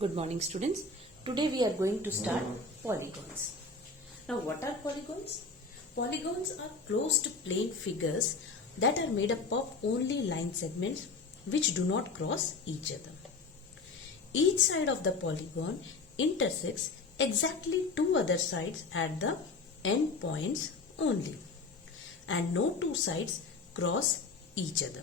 Good morning, students. Today we are going to start polygons. Now what are polygons? Polygons are closed plane figures that are made up of only line segments which do not cross each other. Each side of the polygon intersects exactly two other sides at the end points only, and no two sides cross each other.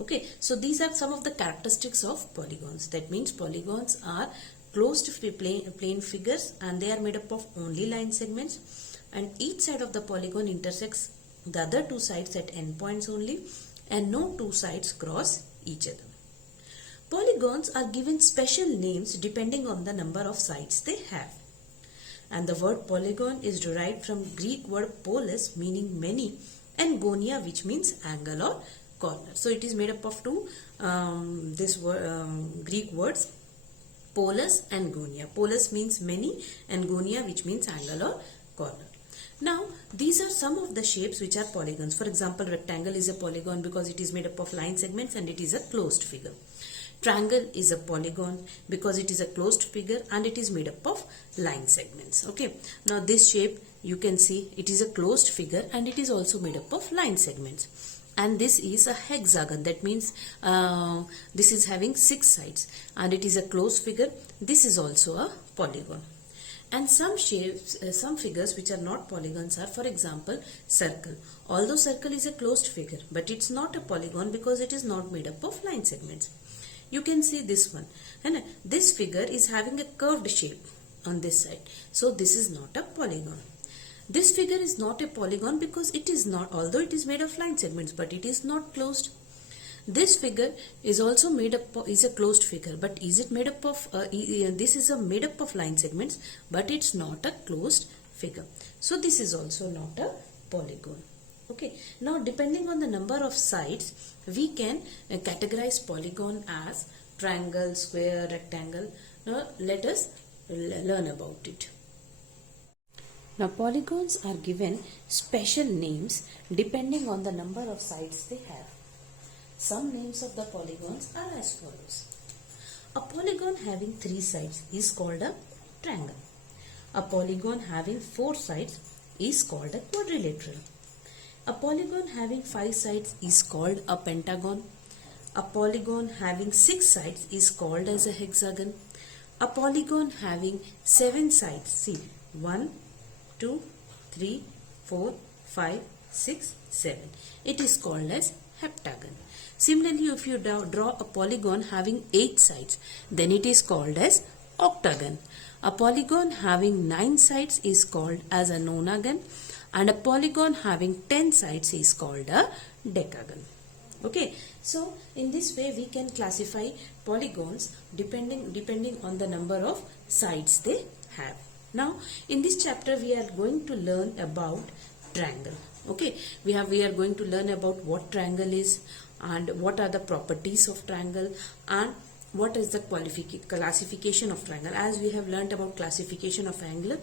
Okay, so these are some of the characteristics of polygons. That means polygons are closed plane figures and they are made up of only line segments, and each side of the polygon intersects the other two sides at endpoints only, and no two sides cross each other. Polygons are given special names depending on the number of sides they have. And the word polygon is derived from Greek word polis, meaning many, and gonia, which means angle or corner. So it is made up of two Greek words, polis and gonia. Polis means many and gonia, which means angle or corner. Now these are some of the shapes which are polygons. For example, rectangle is a polygon because it is made up of line segments and it is a closed figure. Triangle is a polygon because it is a closed figure and it is made up of line segments. Okay, now this shape you can see it is a closed figure and it is also made up of line segments. And this is a hexagon. That means this is having 6 sides and it is a closed figure. This is also a polygon. And some shapes, some figures which are not polygons are, for example, circle. Although circle is a closed figure, but it's not a polygon because it is not made up of line segments. You can see this one, and this figure is having a curved shape on this side. So this is not a polygon. This figure is not a polygon because it is not, although it is made of line segments, but it is not closed. This figure is also made up, is a closed figure, but is it made up of, this is a made up of line segments, but it's not a closed figure. So this is also not a polygon. Okay, now depending on the number of sides, we can categorize polygon as triangle, square, rectangle. Now let us learn about it. Now polygons are given special names depending on the number of sides they have. Some names of the polygons are as follows. A polygon having 3 sides is called a triangle. A polygon having 4 sides is called a quadrilateral. A polygon having 5 sides is called a pentagon. A polygon having 6 sides is called as a hexagon. A polygon having 7 sides, see, 1, 2, 3, 4, 5, 6, 7. It is called as heptagon. Similarly, if you draw a polygon having 8 sides, then it is called as octagon. A polygon having 9 sides is called as a nonagon, and a polygon having 10 sides is called a decagon. Okay, so in this way we can classify polygons depending on the number of sides they have. Now in this chapter we are going to learn about triangle. Okay, we are going to learn about what triangle is and what are the properties of triangle and what is the classification of triangle. As we have learned about classification of angle,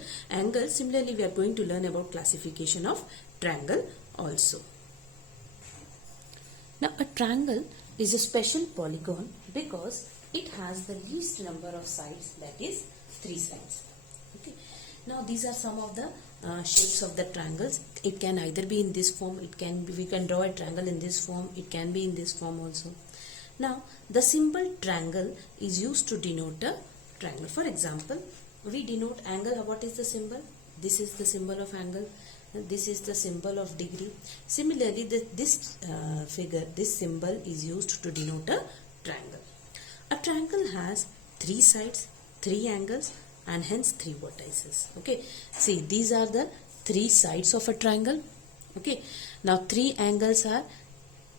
similarly we are going to learn about classification of triangle also. Now a triangle is a special polygon because it has the least number of sides, that is 3 sides. Okay. Now these are some of the shapes of the triangles. It can either be in this form, it can be, we can draw a triangle in this form, it can be in this form also. Now the symbol triangle is used to denote a triangle. For example, we denote angle. What is the symbol? This is the symbol of angle. This is the symbol of degree. Similarly, this symbol is used to denote a triangle. A triangle has 3 sides, 3 angles, and hence 3 vertices. Okay, see, these are the 3 sides of a triangle. Okay, now 3 angles are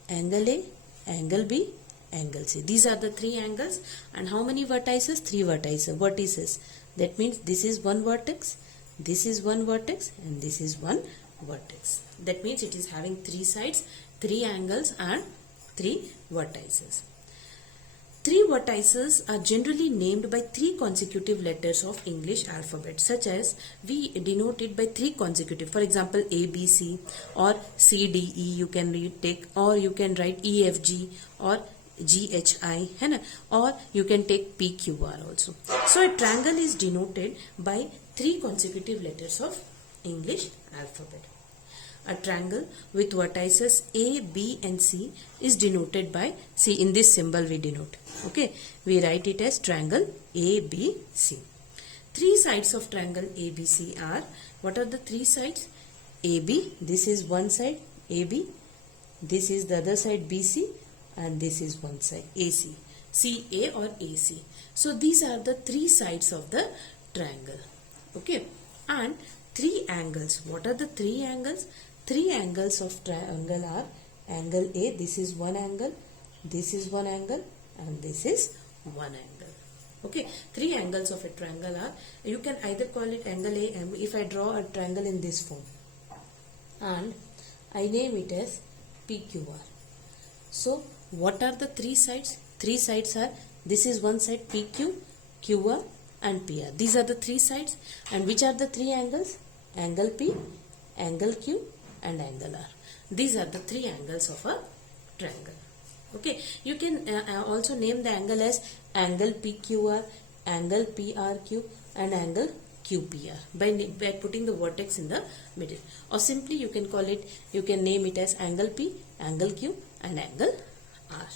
angle A, angle B, angle C. These are the 3 angles, and how many vertices? 3 vertices. That means this is one vertex, this is one vertex, and this is one vertex. That means it is having 3 sides, 3 angles, and 3 vertices. 3 vertices are generally named by 3 consecutive letters of English alphabet, such as we denote it by 3 consecutive. For example, A, B, C, or C, D, E you can take, or you can write E, F, G, or GHI है ना, or you can take PQR also. So a triangle is denoted by 3 consecutive letters of English alphabet. A triangle with vertices A, B and C is denoted by, see in this symbol we denote, okay, we write it as triangle ABC. 3 sides of triangle ABC are, what are the 3 sides? AB, this is one side AB, this is the other side BC, and this is one side AC, CA or AC. So these are the 3 sides of the triangle, okay, and 3 angles. What are the 3 angles? 3 angles of triangle are angle A, this is one angle, this is one angle, and this is one angle. Okay, 3 angles of a triangle are, you can either call it angle A, and if I draw a triangle in this form and I name it as PQR. So what are the 3 sides? 3 sides are, this is one side PQ, QR and PR. These are the 3 sides. And which are the 3 angles? Angle P, angle Q and angle R. These are the 3 angles of a triangle. Okay, you can also name the angle as angle PQR, angle PRQ and angle QPR by putting the vertex in the middle, or simply you can call it, you can name it as angle P, angle Q and angle R.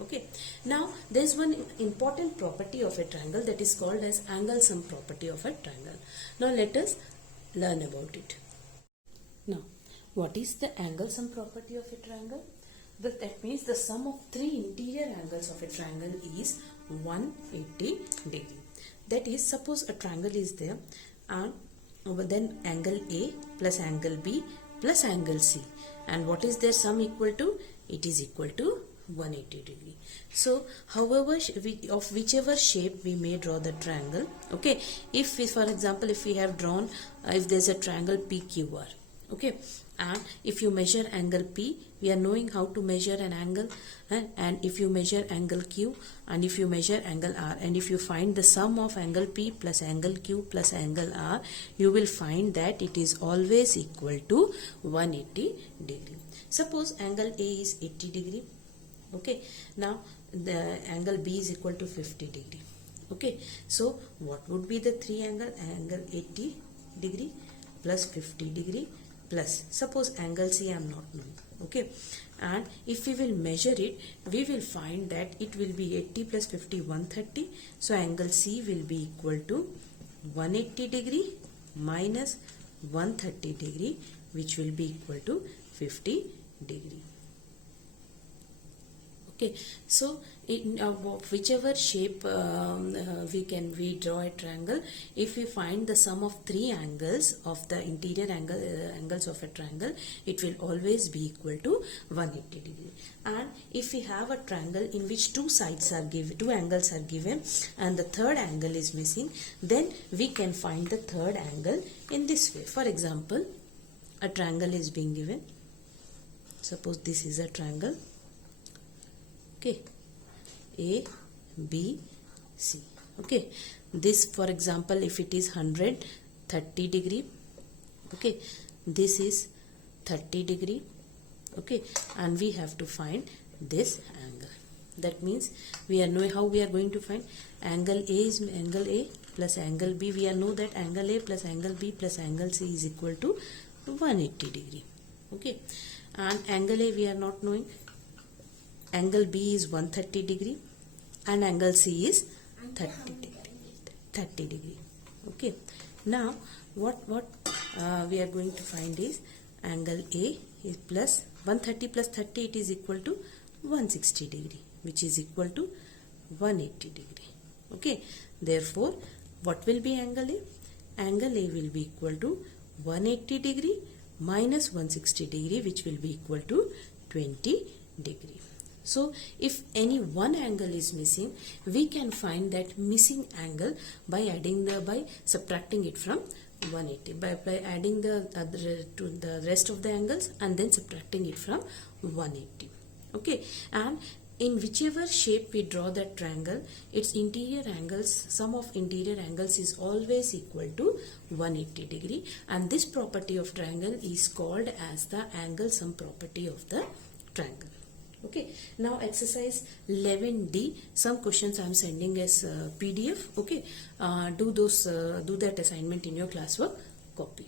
Okay, now there is one important property of a triangle that is called as angle sum property of a triangle. Now let us learn about it. Now, what is the angle sum property of a triangle? That means the sum of 3 interior angles of a triangle is 180 degree. That is, suppose a triangle is there and then angle A plus angle B plus angle C, and what is their sum equal to? It is equal to 180 degree. So however, of whichever shape we may draw the triangle, okay, if we, for example, if we have drawn, if there is a triangle PQR, okay, and if you measure angle P, we are knowing how to measure an angle, and if you measure angle Q and if you measure angle R, and if you find the sum of angle P plus angle Q plus angle R, you will find that it is always equal to 180 degree. Suppose angle A is 80 degree, okay, now the angle B is equal to 50 degree, okay, so what would be the 3 angle? Angle 80 degree plus 50 degree plus, suppose angle C I am not knowing, okay, and if we will measure it, we will find that it will be 80 plus 50, 130, so angle C will be equal to 180 degree minus 130 degree, which will be equal to 50 degree. Okay, so in whichever shape we draw a triangle, if we find the sum of 3 angles of the interior angles of a triangle, it will always be equal to 180 degree. And if we have a triangle in which 2 sides are given, 2 angles are given, and the third angle is missing, then we can find the third angle in this way. For example, a triangle is being given. Suppose this is a triangle. Okay, A, B, C. Okay, this, for example, if it is 130 degree, okay, this is 30 degree, okay, and we have to find this angle. That means we are knowing how we are going to find angle A is angle A plus angle B. We know that angle A plus angle B plus angle C is equal to 180 degree. Okay, and angle A we are not knowing. Angle B is 130 degree and angle C is 30 degree. Okay, now what we are going to find is angle A is plus 130 plus 30, it is equal to 160 degree, which is equal to 180 degree. Okay, therefore what will be angle A? Angle A will be equal to 180 degree minus 160 degree, which will be equal to 20 degree. So if any one angle is missing, we can find that missing angle by subtracting it from 180, by adding to the rest of the angles and then subtracting it from 180. Okay, and in whichever shape we draw that triangle, its interior angles, sum of interior angles is always equal to 180 degree, and this property of triangle is called as the angle sum property of the triangle. Okay, now exercise 11D. Some questions I am sending as PDF. Okay, do that assignment in your classwork copy.